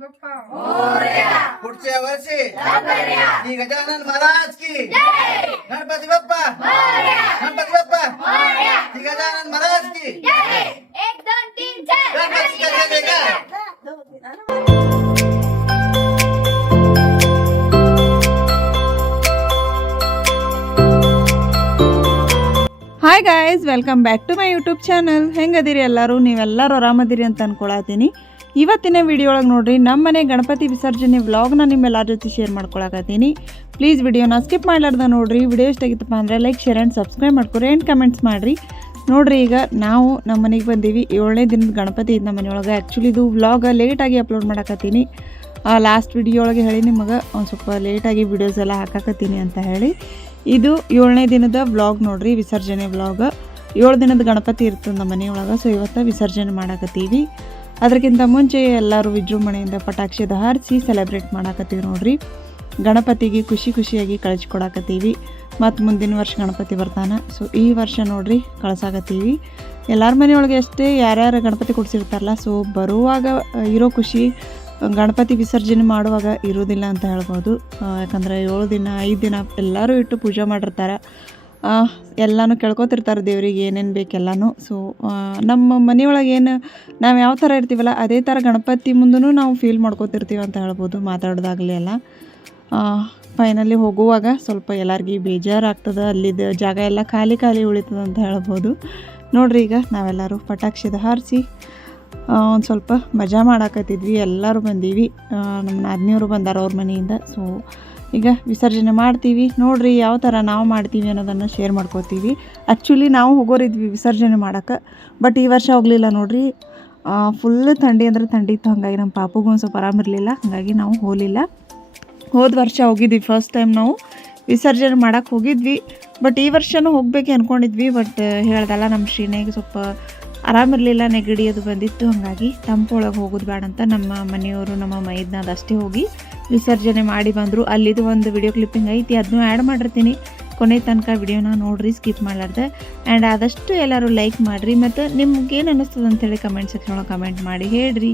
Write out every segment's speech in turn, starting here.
बाप्पा पुढच्या वर्षी श्री गजानन महाराज की गणपती बाप्पा गणपती बाप्पा श्री गजानन महाराज की एक दोन तीन चार गणपती गणपती का hi guys welcome back to my YouTube channel ಹೆಂಗದಿರಿ ಎಲ್ಲರೂ ನೀವೆಲ್ಲರೂ ಆರಾಮದಿರಿ ಅಂತ ಅನ್ಕೊಳತೀನಿ ಇವತ್ತಿನ ವಿಡಿಯೋ ಒಳಗೆ ನೋಡ್ರಿ ನಮ್ಮ ಮನೆ ಗಣಪತಿ ವಿಸರ್ಜನೆ ವ್ಲಾಗ್ನ ನಿಮ್ಮೆಲ್ಲರ ಜೊತೆ ಶೇರ್ ಮಾಡ್ಕೊಳಕತ್ತೀನಿ. ಪ್ಲೀಸ್ ವಿಡಿಯೋನ ಸ್ಕಿಪ್ ಮಾಡ್ಲಾರ್ದ ನೋಡ್ರಿ, ವಿಡಿಯೋ ಇಷ್ಟ ಆಗಿತ್ತಪ್ಪ ಅಂದರೆ ಲೈಕ್ ಶೇರ್ ಆ್ಯಂಡ್ ಸಬ್ಸ್ಕ್ರೈಬ್ ಮಾಡ್ಕೊರಿ ಆ್ಯಂಡ್ ಕಮೆಂಟ್ಸ್ ಮಾಡಿರಿ. ನೋಡ್ರಿ ಈಗ ನಾವು ನಮ್ಮ ಮನೆಗೆ ಬಂದೀವಿ, ಏಳನೇ ದಿನದ ಗಣಪತಿ ಇದ್ದು ನಮ್ಮ ಮನೆಯೊಳಗೆ. ಆ್ಯಕ್ಚುಲಿ ಇದು ವ್ಲಾಗ ಲೇಟಾಗಿ ಅಪ್ಲೋಡ್ ಮಾಡಕತ್ತೀನಿ. ಲಾಸ್ಟ್ ವಿಡಿಯೋ ಒಳಗೆ ಹೇಳಿ ನಿಮಗೆ ಒಂದು ಸ್ವಲ್ಪ ಲೇಟಾಗಿ ವಿಡಿಯೋಸ್ ಎಲ್ಲ ಹಾಕಾಕತ್ತೀನಿ ಅಂತ ಹೇಳಿ. ಇದು ಏಳನೇ ದಿನದ ವ್ಲಾಗ್ ನೋಡ್ರಿ, ವಿಸರ್ಜನೆ ವ್ಲಾಗ್. ಏಳು ದಿನದ ಗಣಪತಿ ಇರ್ತದೆ ನಮ್ಮ ಮನೆಯೊಳಗೆ ಸೊ ಇವತ್ತು ವಿಸರ್ಜನೆ ಮಾಡಾಕತ್ತೀವಿ. ಅದಕ್ಕಿಂತ ಮುಂಚೆ ಎಲ್ಲರೂ ವಿಜೃಂಭಣೆಯಿಂದ ಪಟಾಕ್ಷಿ ಹಾರಿಸಿ ಸೆಲೆಬ್ರೇಟ್ ಮಾಡಾಕತ್ತೀವಿ ನೋಡ್ರಿ. ಗಣಪತಿಗೆ ಖುಷಿ ಖುಷಿಯಾಗಿ ಕಳಿಸ್ಕೊಡಾಕತ್ತೀವಿ ಮತ್ತು ಮುಂದಿನ ವರ್ಷ ಗಣಪತಿ ಬರ್ತಾನೆ. ಸೊ ಈ ವರ್ಷ ನೋಡ್ರಿ ಕಳ್ಸಾಕತ್ತೀವಿ. ಎಲ್ಲರ ಮನೆಯೊಳಗೆ ಅಷ್ಟೇ ಯಾರ್ಯಾರು ಗಣಪತಿ ಕೊಡಿಸಿರ್ತಾರಲ್ಲ ಸೊ ಬರುವಾಗ ಇರೋ ಖುಷಿ ಗಣಪತಿ ವಿಸರ್ಜನೆ ಮಾಡುವಾಗ ಇರೋದಿಲ್ಲ ಅಂತ ಹೇಳ್ಬೋದು. ಯಾಕಂದರೆ ಏಳು ದಿನ, ಐದು ದಿನ ಎಲ್ಲರೂ ಇಟ್ಟು ಪೂಜೆ ಮಾಡಿರ್ತಾರೆ. ಎಲ್ಲನೂ ಕೇಳ್ಕೊತಿರ್ತಾರೆ ದೇವ್ರಿಗೆ ಏನೇನು ಬೇಕೆಲ್ಲನೂ ಸೊ ನಮ್ಮ ಮನೆಯೊಳಗೆ ಏನು, ನಾವು ಯಾವ ಥರ ಇರ್ತೀವಲ್ಲ, ಅದೇ ಥರ ಗಣಪತಿ ಮುಂದೂ ನಾವು ಫೀಲ್ ಮಾಡ್ಕೋತಿರ್ತೀವಿ ಅಂತ ಹೇಳ್ಬೋದು ಮಾತಾಡೋದಾಗಲಿ ಎಲ್ಲ. ಫೈನಲಿ ಹೋಗುವಾಗ ಸ್ವಲ್ಪ ಎಲ್ಲರಿಗೆ ಬೇಜಾರಾಗ್ತದೆ ಅಲ್ಲಿದ್ದ ಜಾಗ ಎಲ್ಲ ಖಾಲಿ ಖಾಲಿ ಉಳಿತದೆ ಅಂತ ಹೇಳ್ಬೋದು. ನೋಡ್ರಿ ಈಗ ನಾವೆಲ್ಲರೂ ಪಟಾಕ್ಷಿದ ಹಾರಿಸಿ ಒಂದು ಸ್ವಲ್ಪ ಮಜಾ ಮಾಡಾಕತ್ತಿದ್ವಿ, ಎಲ್ಲರೂ ಬಂದೀವಿ. ನಮ್ಮ ನಾದಿನಿಯವರು ಬಂದಾರ ಅವ್ರ ಮನೆಯಿಂದ. ಸೊ ಈಗ ವಿಸರ್ಜನೆ ಮಾಡ್ತೀವಿ. ನೋಡ್ರಿ ಯಾವ ಥರ ನಾವು ಮಾಡ್ತೀವಿ ಅನ್ನೋದನ್ನು ಶೇರ್ ಮಾಡ್ಕೋತೀವಿ. ಆ್ಯಕ್ಚುಲಿ ನಾವು ಹೋಗೋರಿದ್ವಿ ವಿಸರ್ಜನೆ ಮಾಡೋಕೆ. ಬಟ್ ಈ ವರ್ಷ ಹೋಗಲಿಲ್ಲ ನೋಡ್ರಿ. ಫುಲ್ ಥಂಡಿ ಅಂದ್ರೆ ಥಂಡಿ ಇತ್ತು. ಹಾಗಾಗಿ ನಮ್ಮ ಪಾಪಗೂ ಒಂದು ಸ್ವಲ್ಪ ಆರಾಮಿರಲಿಲ್ಲ ಹಾಗಾಗಿ ನಾವು ಹೋಗಲಿಲ್ಲ. ಹೋದ ವರ್ಷ ಹೋಗಿದ್ವಿ. ಫಸ್ಟ್ ಟೈಮ್ ನಾವು ವಿಸರ್ಜನೆ ಮಾಡೋಕ್ಕೆ ಹೋಗಿದ್ವಿ. ಬಟ್ ಈ ವರ್ಷನೂ ಹೋಗ್ಬೇಕು ಅಂದ್ಕೊಂಡಿದ್ವಿ ಬಟ್ ಹೇಳ್ದಲ್ಲ ನಮ್ಮ ಶ್ರೀನಾಗೆ ಸ್ವಲ್ಪ ಆರಾಮಿರಲಿಲ್ಲ ನೆಗಡಿ ಅದು ಬಂದಿತ್ತು. ಹಾಗಾಗಿ ತಂಪೊಳಗೆ ಹೋಗೋದು ಬೇಡ ಅಂತ ನಮ್ಮ ಮನೆಯವರು ನಮ್ಮ ಮೈದ್ನ ಅದಷ್ಟೇ ಹೋಗಿ ವಿಸರ್ಜನೆ ಮಾಡಿ ಬಂದರು. ಅಲ್ಲಿದು ಒಂದು ವಿಡಿಯೋ ಕ್ಲಿಪ್ಪಿಂಗ್ ಐತಿ. ಅದನ್ನೂ ಆ್ಯಡ್ ಮಾಡಿರ್ತೀನಿ. ಕೊನೆ ತನಕ ವಿಡಿಯೋನ ನೋಡಿರಿ ಸ್ಕಿಪ್ ಮಾಡಲಾರ್ದೆ. ಆ್ಯಂಡ್ ಆದಷ್ಟು ಎಲ್ಲರೂ ಲೈಕ್ ಮಾಡಿರಿ. ಮತ್ತು ನಿಮ್ಗೇನು ಅನ್ನಿಸ್ತದೆ ಅಂತೇಳಿ ಕಮೆಂಟ್ ಸೆಕ್ಷನ್ ಒಳಗೆ ಕಮೆಂಟ್ ಮಾಡಿ ಹೇಳ್ರಿ.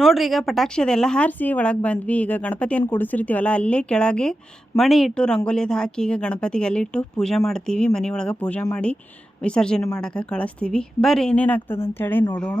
ನೋಡ್ರಿ ಈಗ ಪಟಾಕ್ಷಿ ಅದೆಲ್ಲ ಹಾರಿಸಿ ಒಳಗೆ ಬಂದ್ವಿ. ಈಗ ಗಣಪತಿಯನ್ನು ಕುಡಿಸಿರ್ತೀವಲ್ಲ ಅಲ್ಲೇ ಕೆಳಗೆ ಮಣಿ ಇಟ್ಟು ರಂಗೋಲಿ ಅದು ಹಾಕಿ ಈಗ ಗಣಪತಿಗೆ ಅಲ್ಲಿಟ್ಟು ಪೂಜೆ ಮಾಡ್ತೀವಿ. ಮನೆಯೊಳಗೆ ಪೂಜೆ ಮಾಡಿ ವಿಸರ್ಜನೆ ಮಾಡೋಕೆ ಕಳಿಸ್ತೀವಿ. ಬರ್ರಿ ಏನೇನಾಗ್ತದೆ ಅಂತೇಳಿ ನೋಡೋಣ.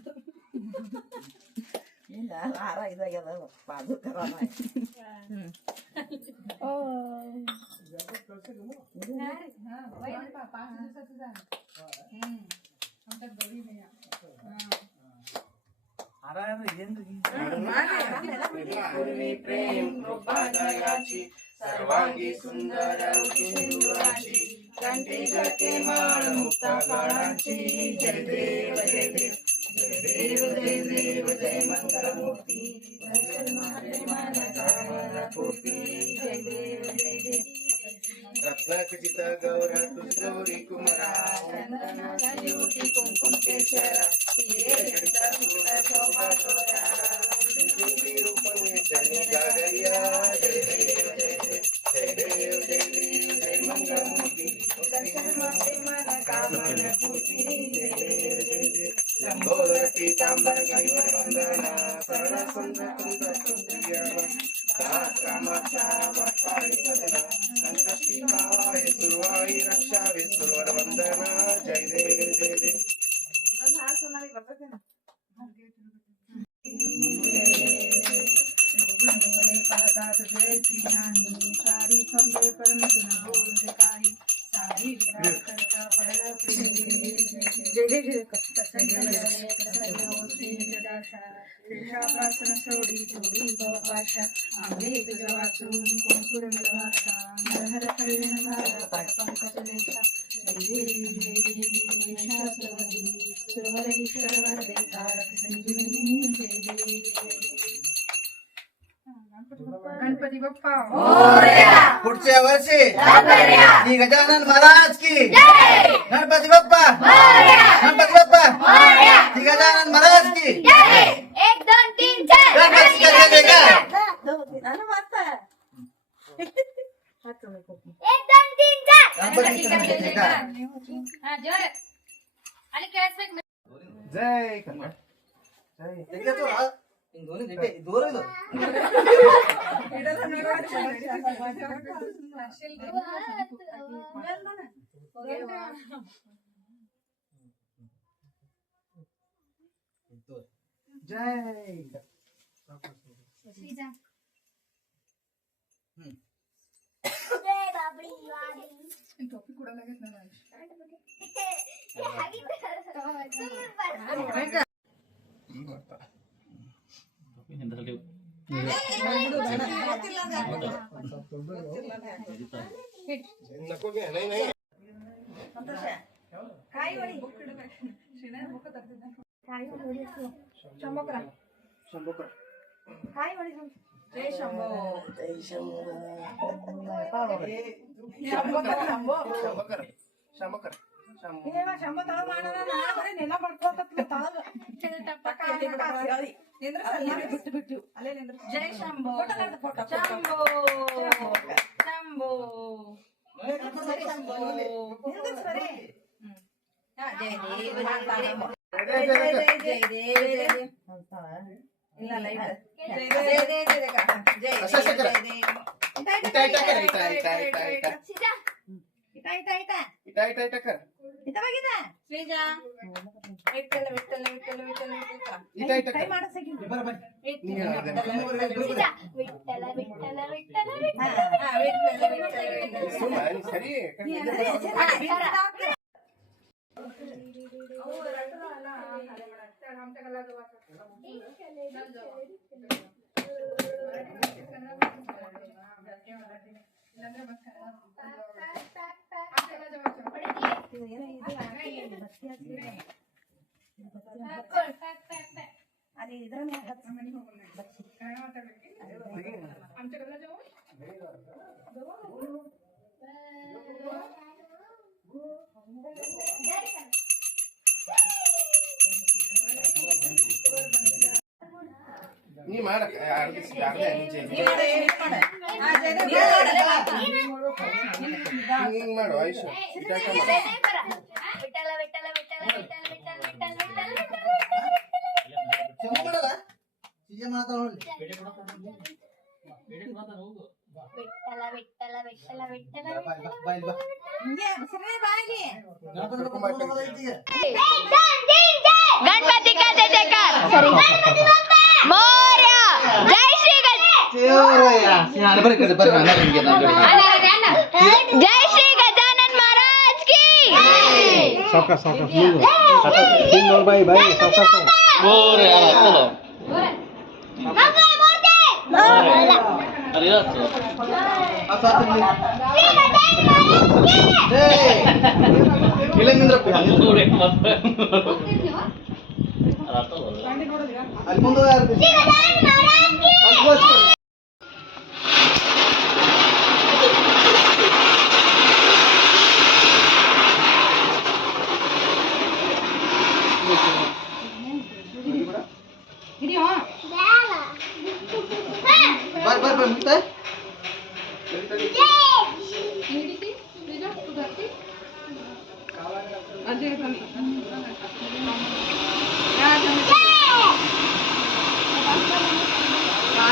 हारायचा गेला बाजू करा नाही पूर्वी प्रेम कृपा दयाची सर्वांगी सुंदर कंठी गटे माळ मुक्ता काळाची जय देव जय देव देव जय देव जय मंगलमूर्ती दर्शन मारे मन कामना पूर्ती जय देव जय देव रत्नखचित गौर तुझ गौरी कुमरा चंदनाची उटी कुंकुम केशरा जडित फूल शोभा तोरा सिंधुकी रूपमे चली गागरिया जय देव जय देव जय देव जय देव जय मंगलमूर्ती दर्शन माते मन சாம்பர கைவர வந்தன சரண சொந்த குந்த குந்தியவ சாஸ்திரம சாவ பாரிசதன गोपाशा आम्ही वाचून गणपती बाप्पा. पुढच्या वर्षी. श्री गजानन महाराज की. गणपती बाप्पा. गणपती बाप्पा. गजानन महाराज की. ನಾನು ಜೈ ಕನ್ನಡ ದೂರ ಇದು ಜೈ ಟೋಪಿ ಕೊಡಲಾಗೈತೆ ನಾನು ಹಿಂದ್ರಲ್ಲಿ ಕಾಯಿ ಚಂಬಕ್ರ ಚಂಬಕ್ರ జై శంభో జై శంభో శంభకర్ శంభకర్ శంభ తల ಸರಿ ಇಲ್ಲ ಲೈಟ್ ಜಯ ಜಯ ಶ್ರೀಜಾ ಸರಿ तर आमच्या घराला जाऊ ನೀ ಮಾಡಕ ಹಿಂಗ್ ಮಾಡು ಆಯುಷ್ ಗಣಪತಿ ಕತೆ ಸರಿ Moria, Jai Sri Jai Sri Gajanan Maharaj ki. Soka soka dulu. Satu tim nol bye bye. Soka soka. Moria, ayo. Mau nggak Moria? Moria. Terima kasih. al mundo de arte.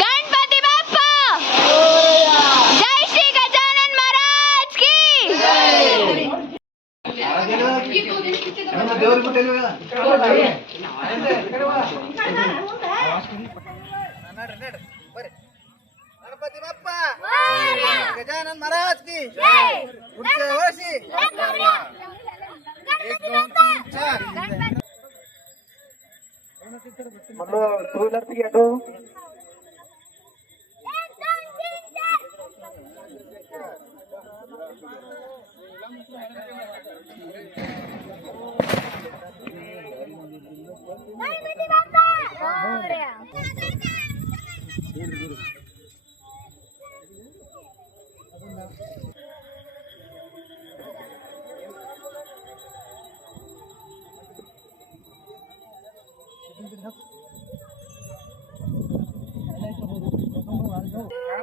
Ganpati Bappa! जय श्री गजानन महाराज की! गणपति बाप्पा गजानन महाराज की। पुढच्या वर्षी। हलो टू वीलर पई तूं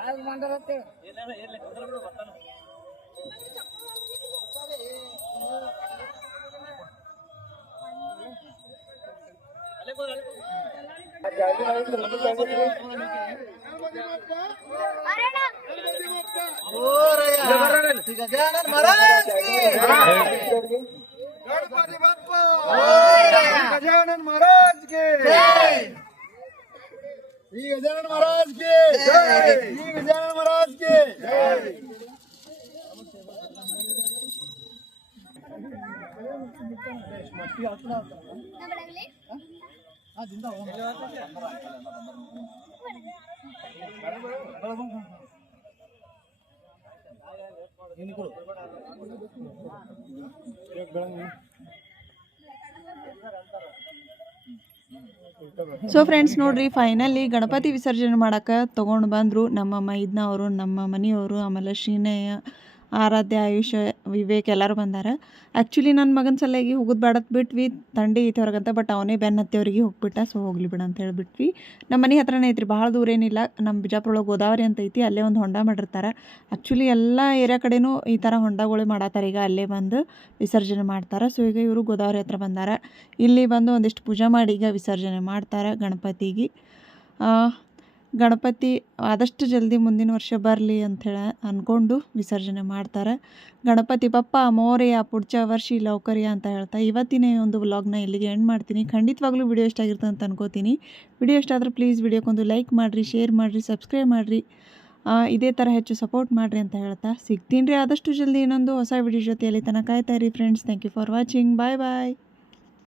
అది మండలతే गजानन महाराज गणपती बाप्पा गजानन महाराज. श्री गजानन महाराज के श्री गजानन महाराज के ಬೆಳಗ್ಗೆ ಸೊ ಫ್ರೆಂಡ್ಸ್ ನೋಡ್ರಿ ಫೈನಲಿ ಗಣಪತಿ ವಿಸರ್ಜನೆ ಮಾಡಕ್ಕೆ ತೊಗೊಂಡು ಬಂದರು ನಮ್ಮ ಮೈದ್ನವರು ನಮ್ಮ ಮನೆಯವರು, ಆಮೇಲೆ ಶ್ರೀನಯ್ಯ ಆರಾಧ್ಯ, ಆಯುಷ್, ವಿವೇಕ್ ಎಲ್ಲರೂ ಬಂದಾರ. ಆ್ಯಕ್ಚುಲಿ ನನ್ನ ಮಗನ ಸಲುವಾಗಿ ಹೋಗೋದು ಬೇಡತ್ ಬಿಟ್ವಿ ಥಂಡಿ ಐತೆ ಬಟ್ ಅವನೇ ಬೆನ್ನ ಹತ್ತಿಯವ್ರಿಗೆ ಹೋಗಿಬಿಟ್ಟ ಸೊ ಹೋಗ್ಲಿ ಬಿಡ ಅಂತ ಹೇಳಿಬಿಟ್ವಿ. ನಮ್ಮ ಮನೆ ಹತ್ರನೇ ಐತ್ರಿ, ಭಾಳ ದೂರ ಏನಿಲ್ಲ ನಮ್ಮ ಬಿಜಾಪುರ ಒಳಗೆ ಗೋದಾವರಿ ಅಂತ ಐತಿ, ಅಲ್ಲೇ ಒಂದು ಹೊಂಡ ಮಾಡಿರ್ತಾರೆ. ಆ್ಯಕ್ಚುಲಿ ಎಲ್ಲ ಏರಿಯಾ ಕಡೆನೂ ಈ ಥರ ಹೊಂಡಗಳು ಮಾಡತ್ತಾರ, ಈಗ ಅಲ್ಲೇ ಬಂದು ವಿಸರ್ಜನೆ ಮಾಡ್ತಾರೆ ಸೊ ಈಗ ಇವರು ಗೋದಾವರಿ ಹತ್ರ ಬಂದಾರ. ಇಲ್ಲಿ ಬಂದು ಒಂದಿಷ್ಟು ಪೂಜೆ ಮಾಡಿ ಈಗ ವಿಸರ್ಜನೆ ಮಾಡ್ತಾರೆ ಗಣಪತಿಗೆ. ಗಣಪತಿ ಆದಷ್ಟು ಜಲ್ದಿ ಮುಂದಿನ ವರ್ಷ ಬರಲಿ ಅಂಥೇಳಿ ಅಂದ್ಕೊಂಡು ವಿಸರ್ಜನೆ ಮಾಡ್ತಾರೆ. ಗಣಪತಿ ಪಪ್ಪ ಮೋರೆಯ ಪುಡ್ಚ ವರ್ಷಿ, ಲೌಕರ್ಯ ಅಂತ ಹೇಳ್ತಾ ಇವತ್ತಿನ ಒಂದು ವ್ಲಾಗ್ನ ಇಲ್ಲಿಗೆ ಎಂಡ್ ಮಾಡ್ತೀನಿ. ಖಂಡಿತವಾಗ್ಲೂ ವಿಡಿಯೋ ಇಷ್ಟ ಅಂತ ಅನ್ಕೋತೀನಿ. ವಿಡಿಯೋ ಇಷ್ಟ ಪ್ಲೀಸ್ ವಿಡಿಯೋಕ್ಕೊಂದು ಲೈಕ್ ಮಾಡಿರಿ ಶೇರ್ ಮಾಡಿರಿ ಸಬ್ಸ್ಕ್ರೈಬ್ ಮಾಡಿರಿ. ಇದೇ ಥರ ಹೆಚ್ಚು ಸಪೋರ್ಟ್ ಮಾಡಿರಿ ಅಂತ ಹೇಳ್ತಾ ಸಿಗ್ತೀನಿ ರೀ. ಆದಷ್ಟು ಜಲ್ದಿ ಇನ್ನೊಂದು ಹೊಸ ವಿಡಿಯೋ ಜೊತೆಯಲ್ಲಿ ತನಕ ಕಾಯ್ತಾ ಇರಿ friends thank you for watching bye bye